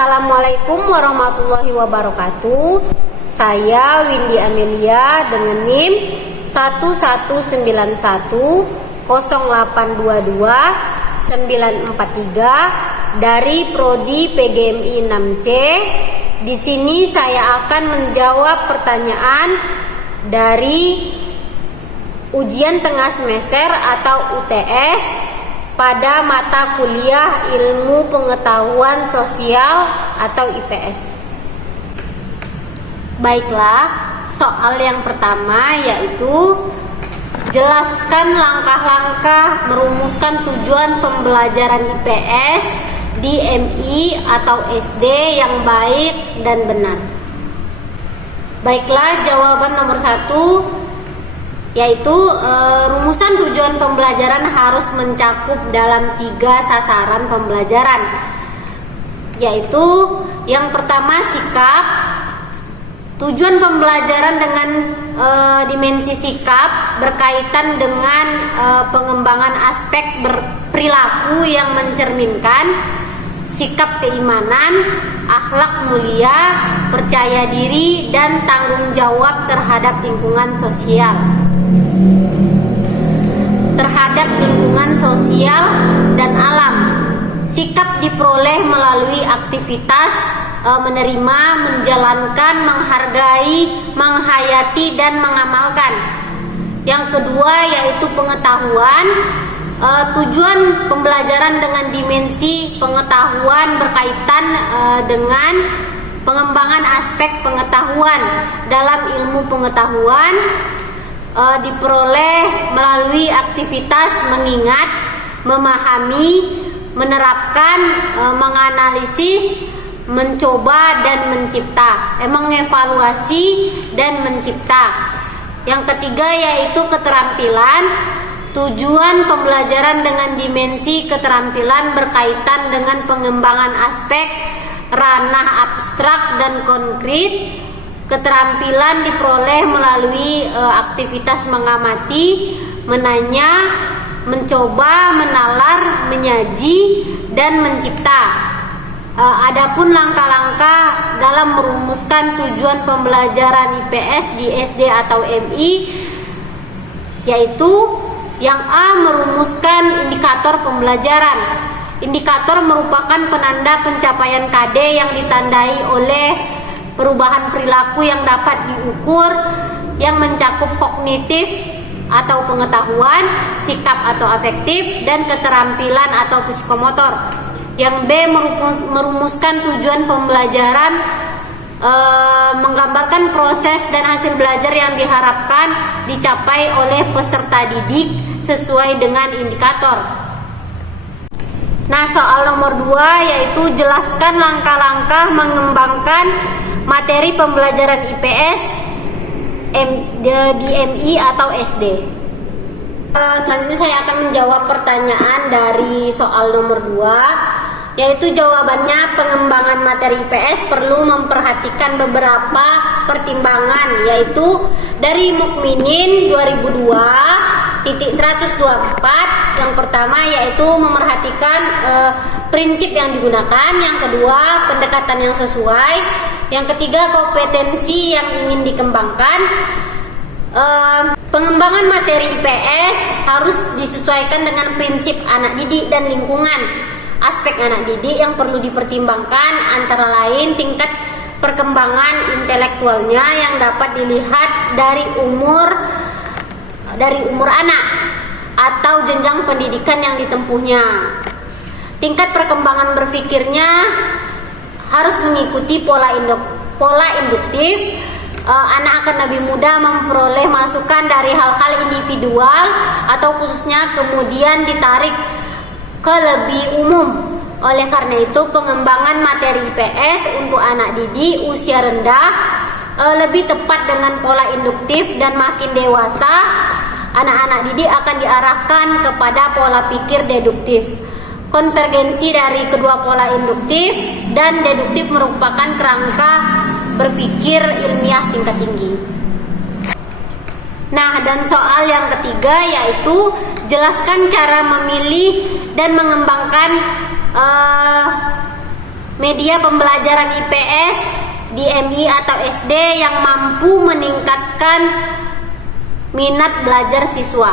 Assalamualaikum warahmatullahi wabarakatuh. Saya Windy Amelia dengan NIM 11910822943 dari Prodi PGMI 6C. Di sini saya akan menjawab pertanyaan dari ujian tengah semester atau UTS pada mata kuliah Ilmu Pengetahuan Sosial atau IPS. Baiklah, soal yang pertama yaitu jelaskan langkah-langkah merumuskan tujuan pembelajaran IPS di MI atau SD yang baik dan benar. Baiklah, jawaban nomor 1 yaitu rumusan tujuan pembelajaran harus mencakup dalam 3 sasaran pembelajaran, yaitu yang pertama sikap. Tujuan pembelajaran dengan dimensi sikap berkaitan dengan pengembangan aspek perilaku yang mencerminkan sikap keimanan, akhlak mulia, percaya diri, dan tanggung jawab terhadap lingkungan sosial. Dan alam. Sikap diperoleh melalui aktivitas menerima, menjalankan, menghargai, menghayati, dan mengamalkan. Yang kedua yaitu pengetahuan. Tujuan pembelajaran dengan dimensi pengetahuan berkaitan dengan pengembangan aspek pengetahuan dalam ilmu pengetahuan diperoleh melalui aktivitas mengingat, memahami, menerapkan, menganalisis, mencoba, dan mencipta, mengevaluasi dan mencipta. Yang ketiga yaitu keterampilan. Tujuan pembelajaran dengan dimensi keterampilan berkaitan dengan pengembangan aspek ranah abstrak dan konkret. Keterampilan diperoleh melalui aktivitas mengamati, menanya, mencoba, menalar, menyaji, dan mencipta. Adapun langkah-langkah dalam merumuskan tujuan pembelajaran IPS di SD atau MI yaitu yang A, merumuskan indikator pembelajaran. Indikator merupakan penanda pencapaian KD yang ditandai oleh perubahan perilaku yang dapat diukur, yang mencakup kognitif atau pengetahuan, sikap atau afektif, dan keterampilan atau psikomotor. Yang B, merumuskan tujuan pembelajaran menggambarkan proses dan hasil belajar yang diharapkan dicapai oleh peserta didik sesuai dengan indikator. Nah, soal nomor 2 yaitu jelaskan langkah-langkah mengembangkan materi pembelajaran IPS di MI atau SD. Selanjutnya saya akan menjawab pertanyaan dari soal nomor 2, yaitu jawabannya pengembangan materi IPS perlu memperhatikan beberapa pertimbangan, yaitu dari Mukminin 2002.124. Yang pertama yaitu memerhatikan prinsip yang digunakan, yang kedua pendekatan yang sesuai, yang ketiga kompetensi yang ingin dikembangkan. Pengembangan materi IPS harus disesuaikan dengan prinsip anak didik dan lingkungan. Aspek anak didik yang perlu dipertimbangkan antara lain tingkat perkembangan intelektualnya yang dapat dilihat dari umur anak atau jenjang pendidikan yang ditempuhnya. Tingkat perkembangan berpikirnya harus mengikuti pola induktif. Anak akan lebih mudah memperoleh masukan dari hal-hal individual atau khususnya kemudian ditarik ke lebih umum. Oleh karena itu, pengembangan materi IPS untuk anak didik usia rendah lebih tepat dengan pola induktif, dan makin dewasa anak-anak didik akan diarahkan kepada pola pikir deduktif. Konvergensi dari kedua pola induktif dan deduktif merupakan kerangka berpikir ilmiah tingkat tinggi. Nah, dan soal yang ketiga yaitu jelaskan cara memilih dan mengembangkan media pembelajaran IPS di MI atau SD yang mampu meningkatkan minat belajar siswa.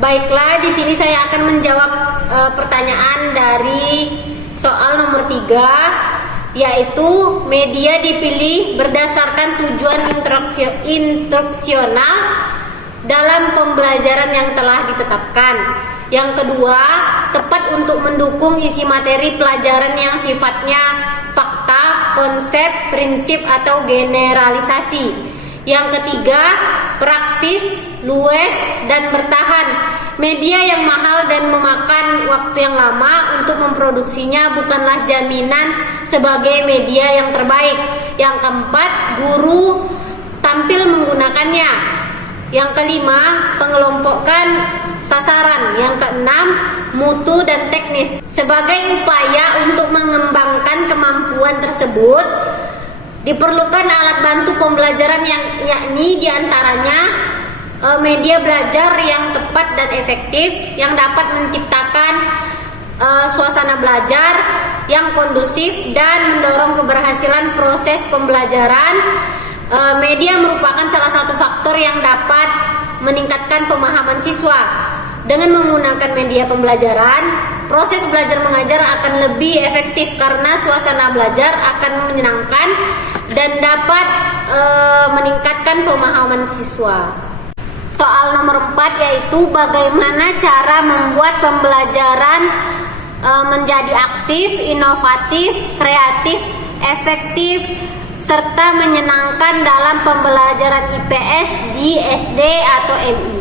Baiklah, di sini saya akan menjawab pertanyaan dari soal nomor 3, yaitu media dipilih berdasarkan tujuan instruksional dalam pembelajaran yang telah ditetapkan. Yang kedua, tepat untuk mendukung isi materi pelajaran yang sifatnya fakta, konsep, prinsip, atau generalisasi. Yang ketiga, praktis, luas, dan bertahan. Media yang mahal dan memakan waktu yang lama untuk memproduksinya bukanlah jaminan sebagai media yang terbaik. Yang keempat, guru tampil menggunakannya. Yang kelima, pengelompokan sasaran. Yang keenam, mutu dan teknis. Sebagai upaya untuk mengembangkan kemampuan tersebut, diperlukan alat bantu pembelajaran yang yakni diantaranya media belajar yang tepat dan efektif yang dapat menciptakan suasana belajar yang kondusif dan mendorong keberhasilan proses pembelajaran. Media merupakan salah satu faktor yang dapat meningkatkan pemahaman siswa. Dengan menggunakan media pembelajaran, proses belajar mengajar akan lebih efektif karena suasana belajar akan menyenangkan dan dapat meningkatkan pemahaman siswa. Soal nomor 4 yaitu bagaimana cara membuat pembelajaran menjadi aktif, inovatif, kreatif, efektif, serta menyenangkan dalam pembelajaran IPS di SD atau MI.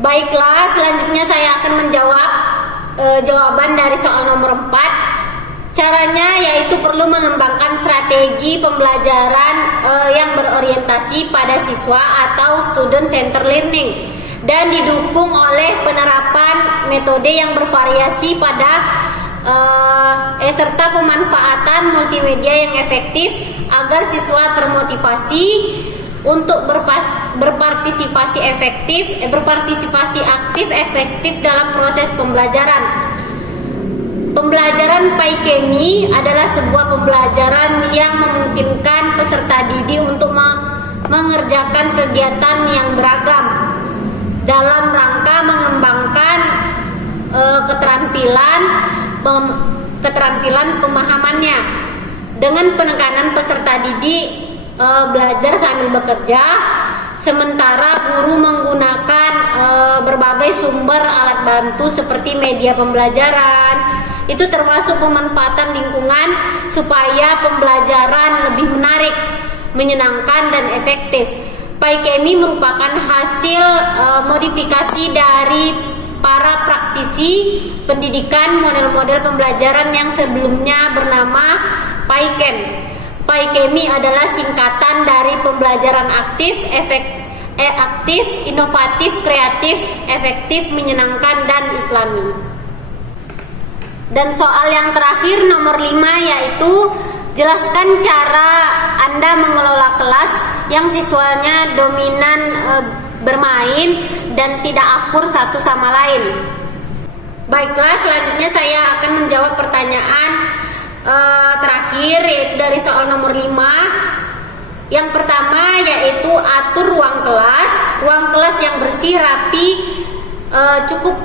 Baiklah, selanjutnya saya akan menjawab jawaban dari soal nomor 4. Caranya yaitu perlu mengembangkan strategi pembelajaran yang berorientasi pada siswa atau student center learning dan didukung oleh penerapan metode yang bervariasi pada serta pemanfaatan multimedia yang efektif agar siswa termotivasi untuk berpartisipasi aktif efektif dalam proses pembelajaran. Pembelajaran Paikemi adalah sebuah pembelajaran yang memungkinkan peserta didik untuk mengerjakan kegiatan yang beragam dalam rangka mengembangkan keterampilan pemahamannya dengan penekanan peserta didik belajar sambil bekerja, sementara guru menggunakan berbagai sumber alat bantu seperti media pembelajaran. Itu termasuk pemanfaatan lingkungan supaya pembelajaran lebih menarik, menyenangkan, dan efektif. Paikemi merupakan hasil modifikasi dari para praktisi pendidikan model-model pembelajaran yang sebelumnya bernama Paiken. Paikemi adalah singkatan dari pembelajaran aktif, inovatif, kreatif, efektif, menyenangkan, dan islami. Dan soal yang terakhir nomor 5 yaitu jelaskan cara Anda mengelola kelas yang siswanya dominan bermain dan tidak akur satu sama lain. Baiklah, selanjutnya saya akan menjawab pertanyaan terakhir yaitu dari soal nomor 5. Yang pertama yaitu atur ruang kelas yang bersih, rapi, cukup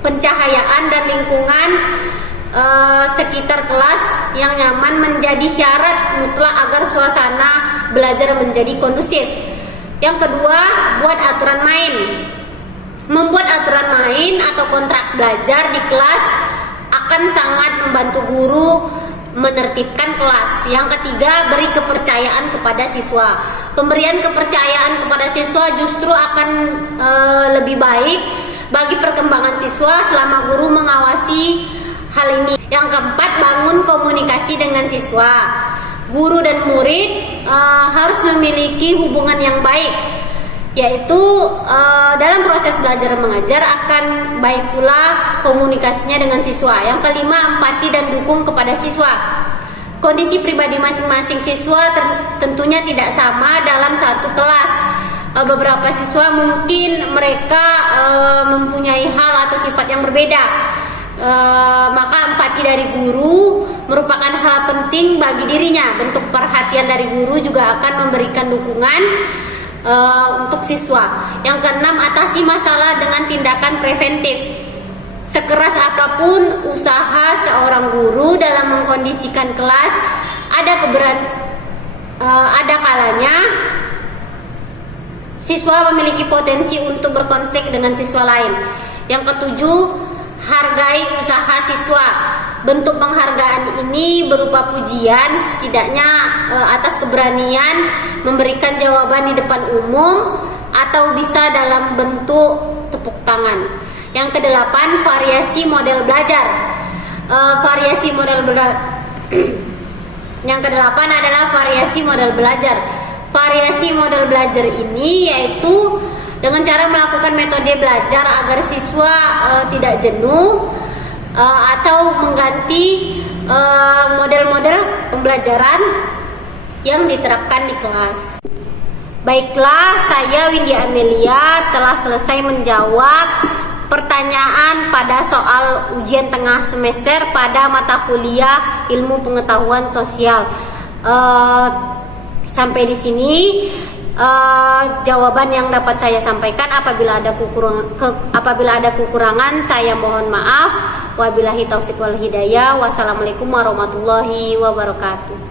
pencahayaan dan lingkungan sekitar kelas yang nyaman menjadi syarat mutlak agar suasana belajar menjadi kondusif. Yang kedua, buat aturan main. Membuat aturan main atau kontrak belajar di kelas akan sangat membantu guru menertibkan kelas. Yang ketiga, beri kepercayaan kepada siswa. Pemberian kepercayaan kepada siswa justru akan lebih baik bagi perkembangan siswa selama guru mengawasi hal ini. Yang keempat, bangun komunikasi dengan siswa. Guru dan murid harus memiliki hubungan yang baik, yaitu dalam proses belajar mengajar akan baik pula komunikasinya dengan siswa. Yang kelima, empati dan dukung kepada siswa. Kondisi pribadi masing-masing siswa tentunya tidak sama dalam satu kelas. Beberapa siswa mungkin mereka mempunyai hal atau sifat yang berbeda. Maka empati dari guru merupakan hal penting bagi dirinya. Bentuk perhatian dari guru juga akan memberikan dukungan untuk siswa. Yang keenam, atasi masalah dengan tindakan preventif. Sekeras apapun usaha seorang guru dalam mengkondisikan kelas, ada kalanya siswa memiliki potensi untuk berkonflik dengan siswa lain. Yang ketujuh, hargai usaha siswa. Bentuk penghargaan ini berupa pujian, setidaknya atas keberanian memberikan jawaban di depan umum, atau bisa dalam bentuk tepuk tangan. Yang kedelapan, variasi model belajar. Yang kedelapan adalah variasi model belajar. Variasi model belajar ini yaitu dengan cara melakukan metode belajar agar siswa tidak jenuh, atau mengganti model-model pembelajaran yang diterapkan di kelas. Baiklah, saya Windy Amelia telah selesai menjawab pertanyaan pada soal ujian tengah semester pada mata kuliah Ilmu Pengetahuan Sosial. Sampai di sini jawaban yang dapat saya sampaikan. Apabila ada kekurangan, saya mohon maaf. Wabillahi taufik wal hidayah. Wassalamualaikum warahmatullahi wabarakatuh.